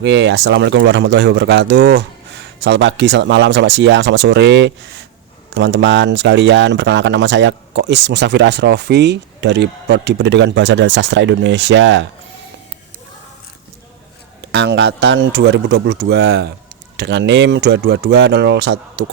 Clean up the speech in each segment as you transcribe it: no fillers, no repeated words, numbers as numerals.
Oke, assalamualaikum warahmatullahi wabarakatuh. Selamat pagi, selamat malam, selamat siang, selamat sore, teman-teman sekalian. Perkenalkan, nama saya Kois Mustafir Asrofi dari Prodi Pendidikan Bahasa dan Sastra Indonesia, angkatan 2022 dengan NIM 2220110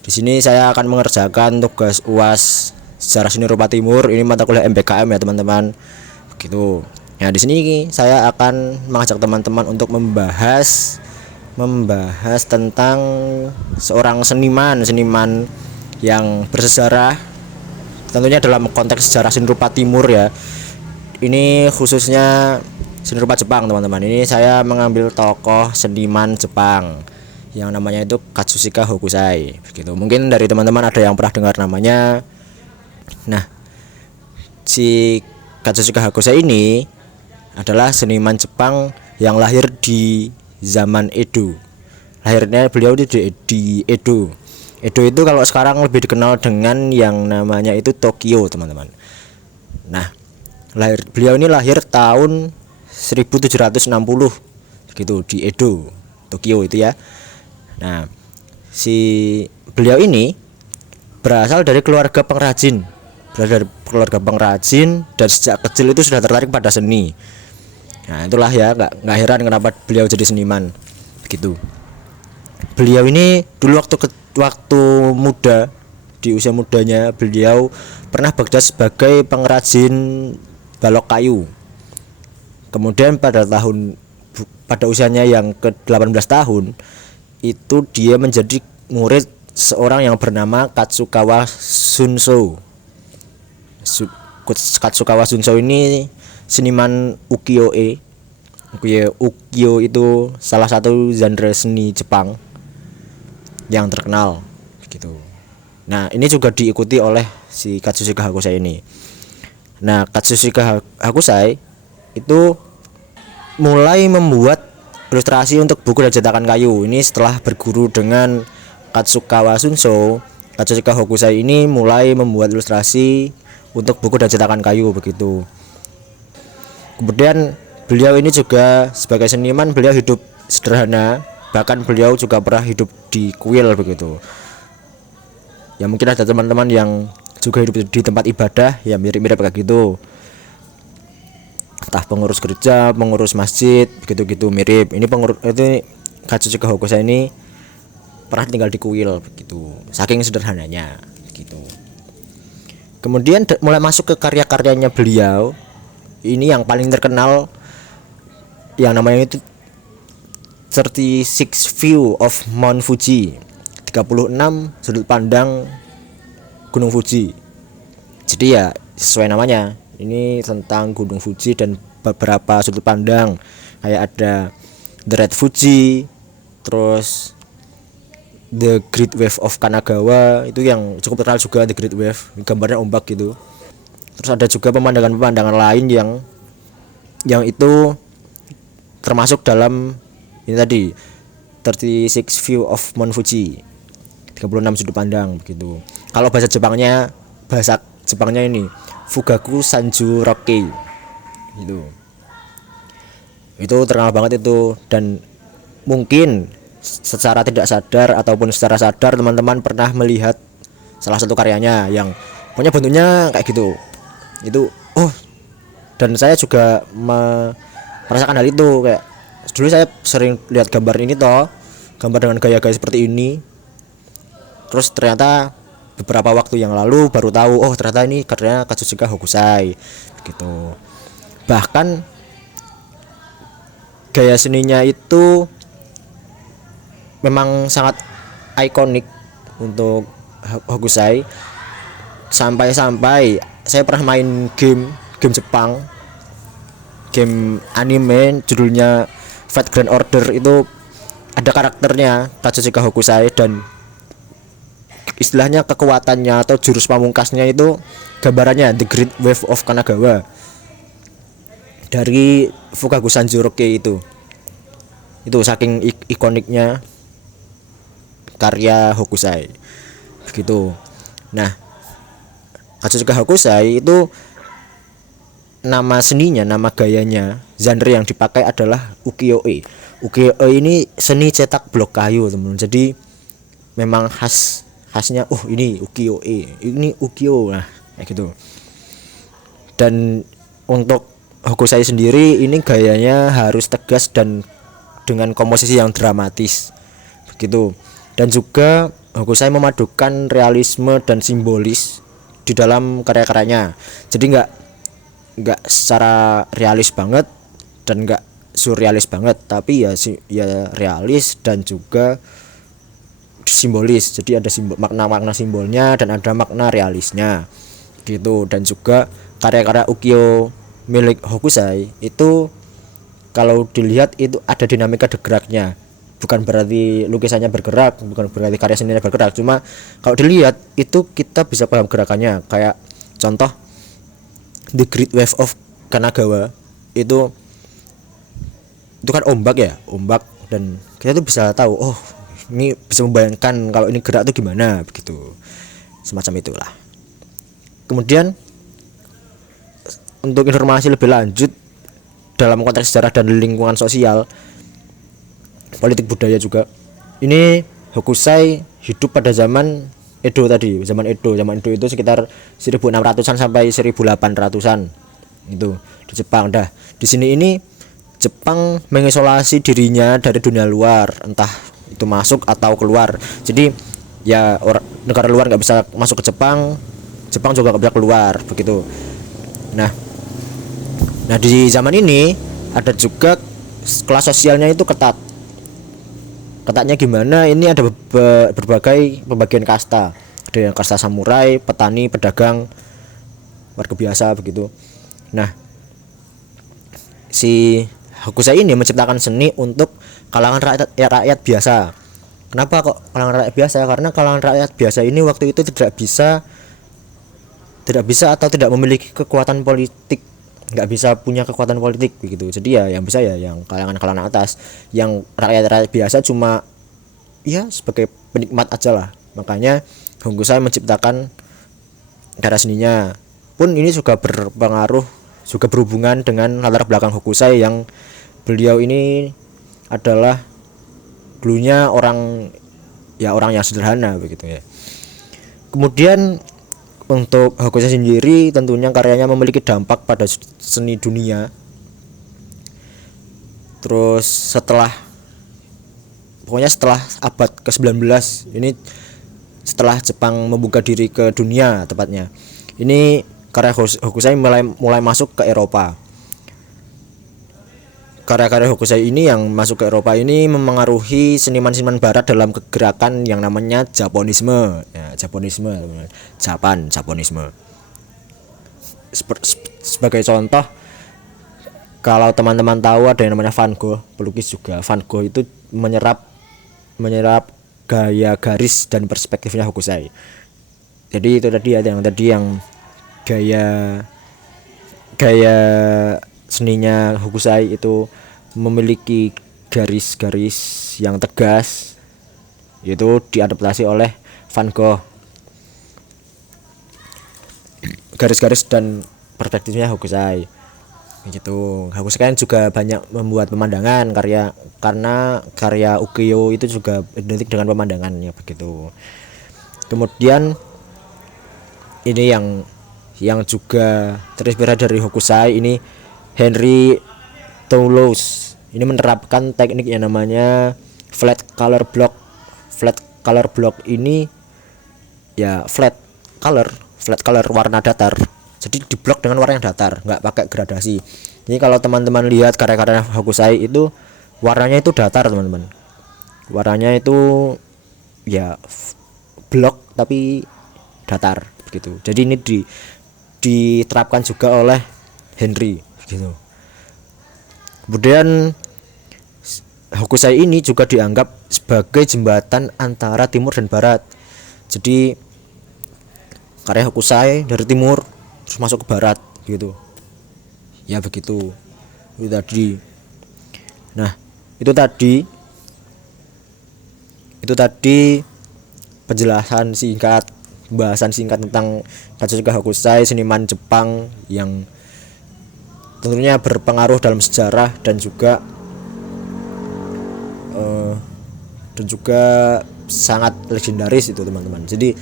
Di sini saya akan mengerjakan tugas UAS Sejarah Seni Rupa Timur. Ini mata kuliah MPKM ya, teman-teman. Begitu. Nah, di sini saya akan mengajak teman-teman untuk membahas tentang seorang seniman yang bersejarah, tentunya dalam konteks sejarah seni rupa timur ya. Ini khususnya seni rupa Jepang, teman-teman. Ini saya mengambil tokoh seniman Jepang yang namanya itu Katsushika Hokusai. Begitu. Mungkin dari teman-teman ada yang pernah dengar namanya. Nah, si Katsushika Hokusai ini adalah seniman Jepang yang lahir di zaman Edo. Lahirnya beliau di Edo. Edo itu kalau sekarang lebih dikenal dengan yang namanya itu Tokyo, teman-teman. Nah, beliau ini lahir tahun 1760 gitu di Edo, Tokyo itu ya. Nah, beliau ini berasal dari keluarga pengrajin. Dan sejak kecil itu sudah tertarik pada seni. Nah, itulah ya, nggak heran kenapa beliau jadi seniman. Begitu. Beliau ini dulu waktu muda, di usia mudanya beliau pernah bekerja sebagai pengrajin balok kayu. Kemudian pada usianya yang ke-18 tahun itu dia menjadi murid seorang yang bernama Katsukawa Shunso. Katsukawa Shunso ini seniman ukiyo-e. Ukiyo itu salah satu genre seni Jepang yang terkenal gitu. Nah, ini juga diikuti oleh si Katsushika Hokusai ini. Nah, Katsushika Hokusai itu mulai membuat ilustrasi untuk buku dan cetakan kayu. Ini setelah berguru dengan Katsukawa Shunso, Katsushika Hokusai ini mulai membuat ilustrasi untuk buku dan cetakan kayu begitu. Kemudian beliau ini juga sebagai seniman beliau hidup sederhana, bahkan beliau juga pernah hidup di kuil begitu. Ya mungkin ada teman-teman yang juga hidup di tempat ibadah ya mirip-mirip kayak gitu. Entah pengurus gereja, pengurus masjid, begitu-gitu mirip. Ini Katsushika Hokusai ini pernah tinggal di kuil begitu. Saking sederhananya begitu. Kemudian mulai masuk ke karya-karyanya beliau. Ini yang paling terkenal yang namanya itu 36 View of Mount Fuji, 36 sudut pandang Gunung Fuji. Jadi ya sesuai namanya, ini tentang Gunung Fuji dan beberapa sudut pandang. Kayak ada The Red Fuji, terus The Great Wave of Kanagawa, itu yang cukup terkenal juga, The Great Wave, gambarnya ombak gitu. Terus ada juga pemandangan-pemandangan lain yang itu termasuk dalam ini tadi 36 View of Mount Fuji, 36 sudut pandang begitu. Kalau bahasa Jepangnya ini Fugaku Sanju Rockei gitu. Itu terkenal banget itu, dan mungkin secara tidak sadar ataupun secara sadar teman-teman pernah melihat salah satu karyanya yang punya bentuknya kayak gitu. Itu dan saya juga merasakan hal itu. Kayak dulu saya sering lihat gambar dengan gaya-gaya seperti ini. Terus ternyata beberapa waktu yang lalu baru tahu, ternyata ini karyanya Katsushika Hokusai gitu. Bahkan gaya seninya itu memang sangat ikonik untuk Hokusai. Sampai saya pernah main game Jepang, game anime judulnya Fate Grand Order. Itu ada karakternya Katsushika Hokusai, dan istilahnya kekuatannya atau jurus pamungkasnya itu gambarannya The Great Wave of Kanagawa dari Fugaku Sanju Rockei itu saking ikoniknya karya Hokusai begitu. Nah, Katsushika Hokusai itu nama seninya, nama gayanya, genre yang dipakai adalah ukiyo-e. Ukiyo-e ini seni cetak blok kayu, teman-teman. Jadi memang khasnya ini ukiyo-e, ini ukiyo, nah kayak gitu. Dan untuk Hokusai sendiri ini gayanya harus tegas dan dengan komposisi yang dramatis begitu. Dan juga Hokusai memadukan realisme dan simbolis di dalam karya-karyanya. Jadi nggak secara realis banget dan nggak surrealis banget, tapi ya realis dan juga simbolis. Jadi ada makna-makna simbolnya dan ada makna realisnya gitu. Dan juga karya-karya ukiyo milik Hokusai itu kalau dilihat itu ada dinamika geraknya. Bukan berarti lukisannya bergerak, bukan berarti karya seninya bergerak, cuma kalau dilihat itu kita bisa paham gerakannya. Kayak contoh The Great Wave of Kanagawa itu kan ombak, dan kita tuh bisa tahu ini bisa membayangkan kalau ini gerak tuh gimana begitu, semacam itulah. Kemudian untuk informasi lebih lanjut dalam konteks sejarah dan lingkungan sosial, politik budaya juga, ini Hokusai hidup pada zaman Edo tadi, zaman Edo itu sekitar 1600-an sampai 1800-an itu di Jepang. Dah di sini ini Jepang mengisolasi dirinya dari dunia luar, entah itu masuk atau keluar. Jadi ya negara luar nggak bisa masuk ke Jepang, Jepang juga nggak bisa keluar begitu. Nah di zaman ini ada juga kelas sosialnya itu ketat. Ketatnya gimana? Ini ada berbagai pembagian kasta. Ada yang kasta samurai, petani, pedagang, warga biasa begitu. Nah, si Hokusai ini menciptakan seni untuk kalangan rakyat biasa. Kenapa kok kalangan rakyat biasa? Karena kalangan rakyat biasa ini waktu itu tidak bisa atau tidak memiliki kekuatan politik, nggak bisa punya kekuatan politik begitu. Jadi ya yang bisa ya yang kalangan atas, yang rakyat biasa cuma ya sebagai penikmat aja lah. Makanya Hokusai menciptakan karya seninya pun ini juga berhubungan dengan latar belakang Hokusai, yang beliau ini adalah dulunya orang yang sederhana begitu ya. Kemudian untuk Hokusai sendiri tentunya karyanya memiliki dampak pada seni dunia. Terus setelah abad ke-19 ini, setelah Jepang membuka diri ke dunia tepatnya, ini karya Hokusai mulai masuk ke Eropa. Karya-karya Hokusai ini yang masuk ke Eropa ini memengaruhi seniman-seniman barat dalam gerakan yang namanya Japonisme. Ya, Japonisme. Sebagai contoh, kalau teman-teman tahu ada yang namanya Van Gogh, pelukis juga. Van Gogh itu menyerap gaya garis dan perspektifnya Hokusai. Jadi itu tadi ada yang gaya seninya Hokusai itu memiliki garis-garis yang tegas, itu diadaptasi oleh Van Gogh. Garis-garis dan perspektifnya Hokusai gitu. Hokusai kan juga banyak membuat pemandangan karena karya ukiyo itu juga identik dengan pemandangannya begitu. Kemudian ini yang juga terinspirasi dari Hokusai ini Henry Toulouse. Ini menerapkan teknik yang namanya flat color block. Flat color block ini ya flat color warna datar. Jadi diblok dengan warna yang datar, nggak pakai gradasi. Jadi kalau teman-teman lihat karya-karya Hokusai itu warnanya itu datar, teman-teman. Warnanya itu ya blok tapi datar gitu. Jadi ini diterapkan juga oleh Henry gitu. Kemudian Hokusai ini juga dianggap sebagai jembatan antara timur dan barat. Jadi karya Hokusai dari timur terus masuk ke barat gitu. Ya begitu. Itu tadi. Nah, itu tadi penjelasan singkat, pembahasan singkat tentang Katsushika Hokusai, seniman Jepang yang tentunya berpengaruh dalam sejarah dan juga sangat legendaris itu teman-teman. Jadi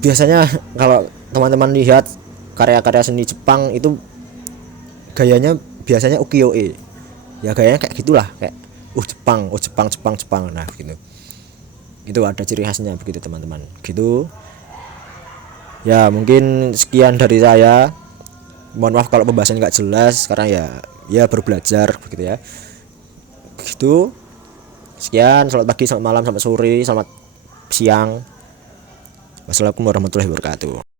biasanya kalau teman-teman lihat karya-karya seni Jepang itu gayanya biasanya ukiyo-e. Ya gayanya kayak gitulah, kayak Jepang, Jepang. Nah, gitu. Itu ada ciri khasnya begitu teman-teman. Gitu. Ya, mungkin sekian dari saya. Mohon maaf kalau pembahasan nggak jelas karena ya baru belajar begitu ya. Begitu. Sekian, selamat pagi, selamat malam, selamat sore, selamat siang. Wassalamualaikum warahmatullahi wabarakatuh.